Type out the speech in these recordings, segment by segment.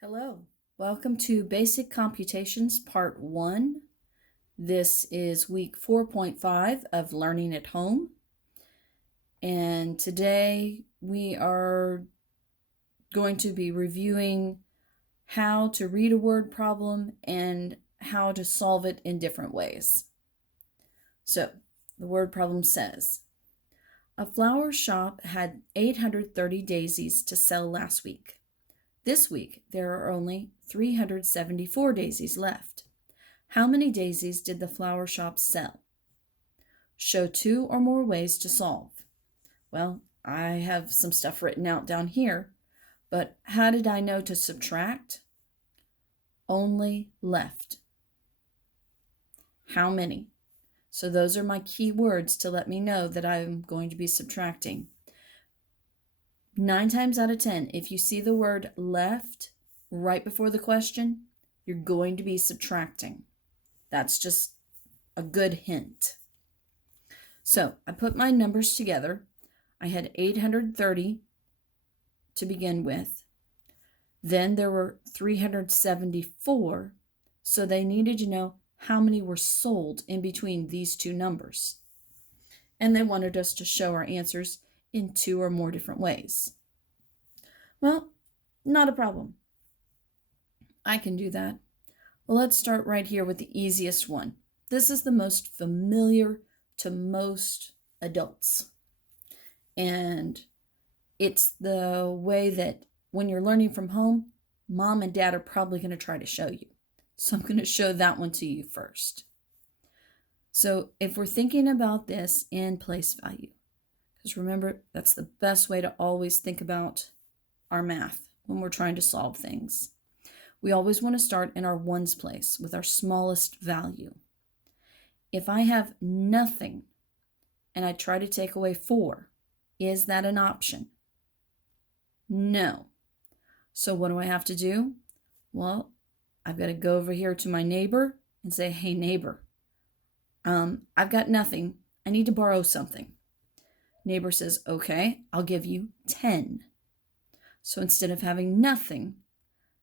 Hello, welcome to Basic Computations Part 1. This is week 4.5 of Learning at Home. And today we are going to be reviewing how to read a word problem and how to solve it in different ways. So, the word problem says, a flower shop had 830 daisies to sell last week. This week, there are only 374 daisies left. How many daisies did the flower shop sell? Show two or more ways to solve. Well, I have some stuff written out down here, but how did I know to subtract? Only left. How many? So those are my key words to let me know that I'm going to be subtracting. 9 times out of 10, if you see the word left right before the question, you're going to be subtracting. That's just a good hint. So I put my numbers together. I had 830 to begin with. Then there were 374, so they needed to know how many were sold in between these two numbers. And they wanted us to show our answers in 2 or more different ways. Well, not a problem. I can do that. Well, let's start right here with the easiest one. This is the most familiar to most adults. And it's the way that when you're learning from home, mom and dad are probably going to try to show you. So I'm going to show that one to you first. So if we're thinking about this in place value, because remember, that's the best way to always think about our math when we're trying to solve things. We always want to start in our ones place with our smallest value. If I have nothing and I try to take away 4, is that an option? No. So what do I have to do? Well, I've got to go over here to my neighbor and say, hey neighbor, I've got nothing. I need to borrow something. Neighbor says, okay, I'll give you 10. So instead of having nothing,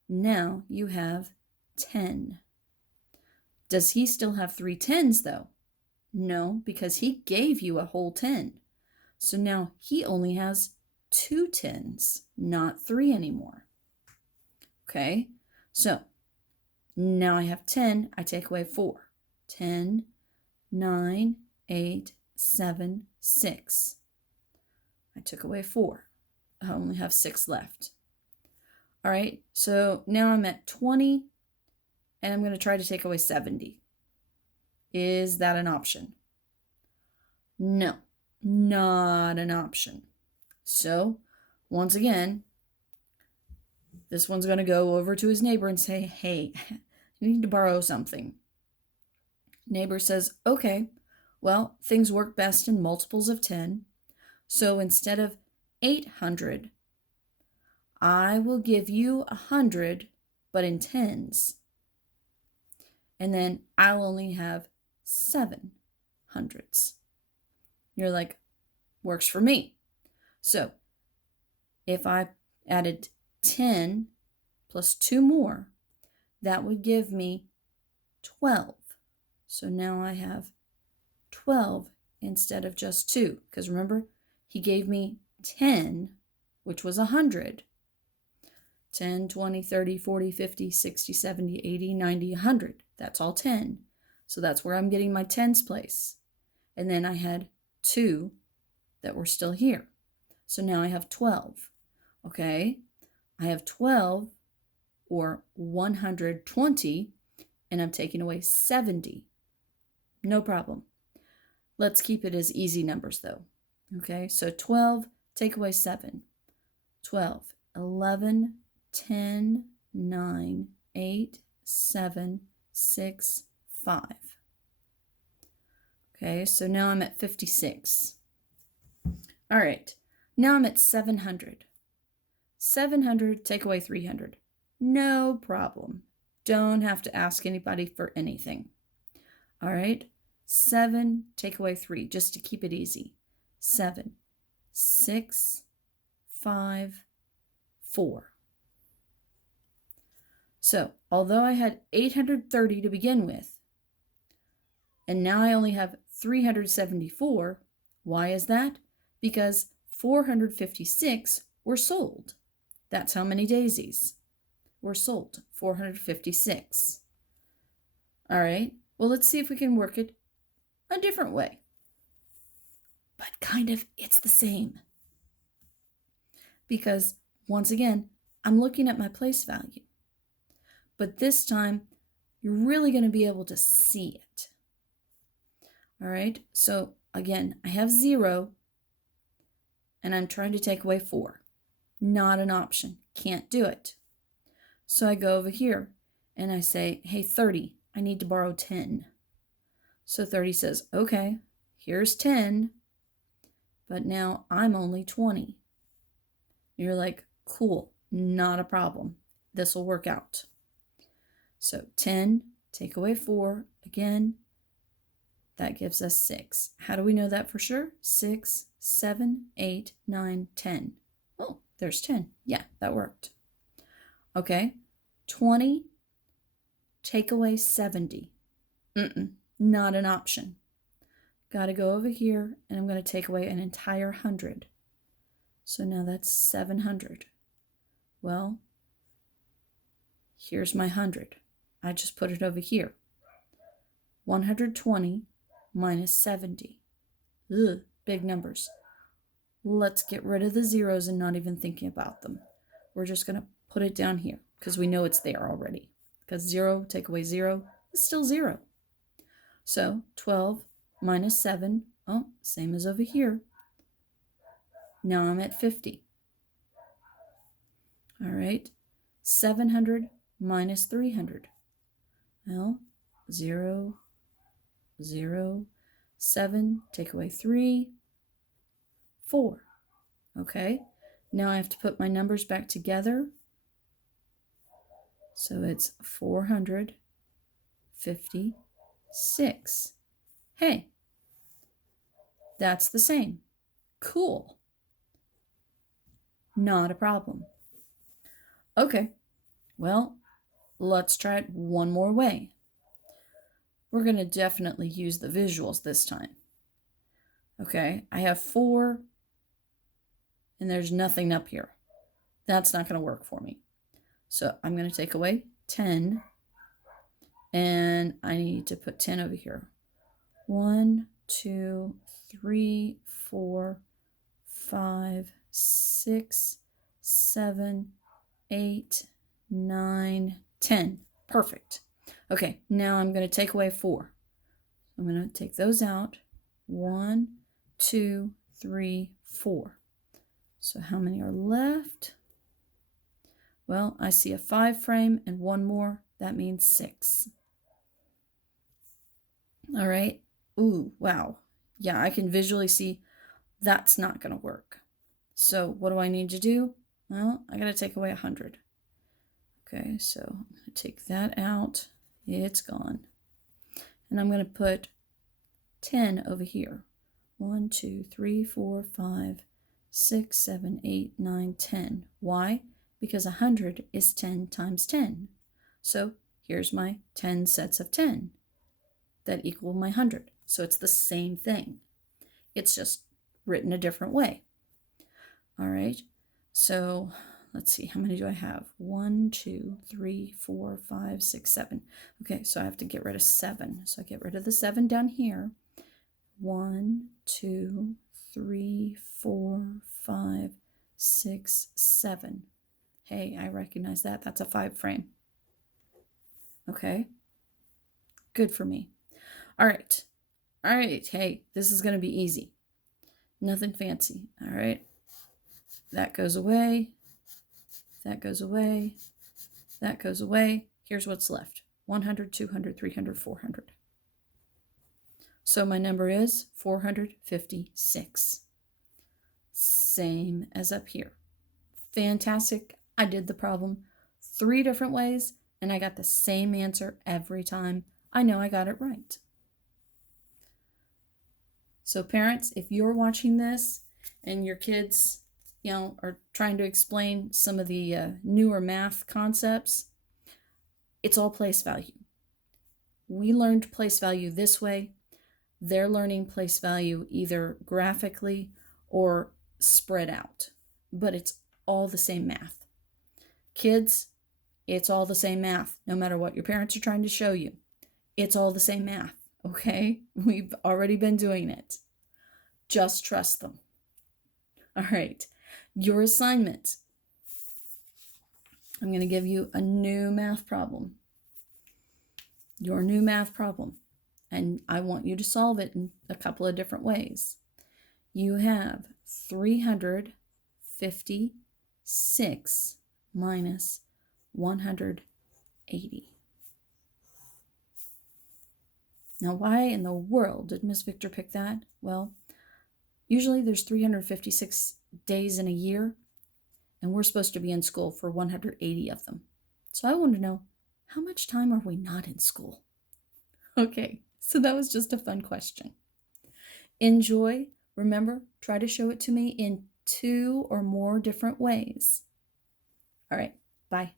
now you have 10. Does he still have 3 10s though? No, because he gave you a whole 10. So now he only has 2 10s, not 3 anymore. Okay, so now I have 10, I take away 4. 10, 9, 8, 7, 6. I took away 4. I only have 6 left. All right, so now I'm at 20, and I'm going to try to take away 70. Is that an option? No, not an option. So, once again, this one's going to go over to his neighbor and say, hey, you need to borrow something. Neighbor says, okay, well, things work best in multiples of 10. So instead of 800, I will give you 100, but in 10s. And then I'll only have 7 hundreds. You're like, works for me. So if I added 10 plus 2 more, that would give me 12. So now I have 12 instead of just 2. Because remember, he gave me 10, which was 100. 10, 20, 30, 40, 50, 60, 70, 80, 90, 100. That's all 10. So that's where I'm getting my 10s place. And then I had 2 that were still here. So now I have 12. Okay, I have 12 or 120, and I'm taking away 70. No problem. Let's keep it as easy numbers though. Okay, so 12, take away 7. 12, 11, 10, 9, 8, 7, 6, 5. Okay, so now I'm at 56. All right, now I'm at 700. 700, take away 300. No problem. Don't have to ask anybody for anything. All right, 7, take away 3, just to keep it easy. 7, 6, 5, 4. So, although I had 830 to begin with, and now I only have 374, why is that? Because 456 were sold. That's how many daisies were sold, 456. All right, well, let's see if we can work it a different way. But kind of, it's the same. Because, once again, I'm looking at my place value. But this time, you're really going to be able to see it. All right, so again, I have 0, and I'm trying to take away 4. Not an option. Can't do it. So I go over here, and I say, hey, 30, I need to borrow 10. So 30 says, okay, here's 10, but now I'm only 20. You're like, cool, not a problem. This will work out. So 10, take away 4, again, that gives us 6. How do we know that for sure? 6, 7, 8, 9, 10. Oh, there's 10. Yeah, that worked. Okay, 20, take away 70. Not an option. Got to go over here, and I'm going to take away an entire 100. So now that's 700. Well, here's my 100. I just put it over here. 120 minus 70. Ugh, big numbers. Let's get rid of the zeros and not even thinking about them. We're just going to put it down here because we know it's there already. Because 0 take away 0 is still 0. So 12 minus 7, oh, same as over here. Now I'm at 50. All right, 700 minus 300. Well, 0, 0, 7, take away 3, 4. Okay, now I have to put my numbers back together. So it's 456. Hey, that's the same. Cool. Not a problem. Okay, well, let's try it one more way. We're going to definitely use the visuals this time. Okay, I have 4, and there's nothing up here. That's not going to work for me. So I'm going to take away 10, and I need to put 10 over here. 1, 2, 3, 4, 5, 6, 7, 8, 9, 10. Perfect. Okay, now I'm going to take away 4. I'm going to take those out. 1, 2, 3, 4. So how many are left? Well, I see a 5 frame and one more. That means 6. All right. Ooh, wow. Yeah, I can visually see that's not going to work. So what do I need to do? Well, I got to take away 100. Okay, so I'm going to take that out. It's gone. And I'm going to put 10 over here. 1, 2, 3, 4, 5, 6, 7, 8, 9, 10. Why? Because 100 is 10 times 10. So here's my 10 sets of 10 that equal my 100. So it's the same thing. It's just written a different way. All right, so let's see, how many do I have? 1, 2, 3, 4, 5, 6, 7. Okay, so I have to get rid of 7. So I get rid of the 7 down here. 1, 2, 3, 4, 5, 6, 7. Hey, I recognize that. That's a 5 frame. Okay, good for me. All right. Hey, this is going to be easy. Nothing fancy. All right. That goes away. That goes away. That goes away. Here's what's left. 100, 200, 300, 400. So my number is 456. Same as up here. Fantastic. I did the problem 3 different ways, and I got the same answer every time. I know I got it right. So parents, if you're watching this and your kids, are trying to explain some of the newer math concepts, It's all place value. We learned place value this way. They're learning place value either graphically or spread out, but it's all the same math. Kids, it's all the same math, no matter what your parents are trying to show you. It's all the same math, okay? We've already been doing it. Just trust them. All right, your assignment. I'm going to give you a new math problem. Your new math problem. And I want you to solve it in a couple of different ways. You have 356 minus 180. Now, why in the world did Miss Victor pick that? Well, usually there's 356 days in a year, and we're supposed to be in school for 180 of them. So I want to know, how much time are we not in school? Okay, so that was just a fun question. Enjoy. Remember, try to show it to me in 2 or more different ways. All right, bye.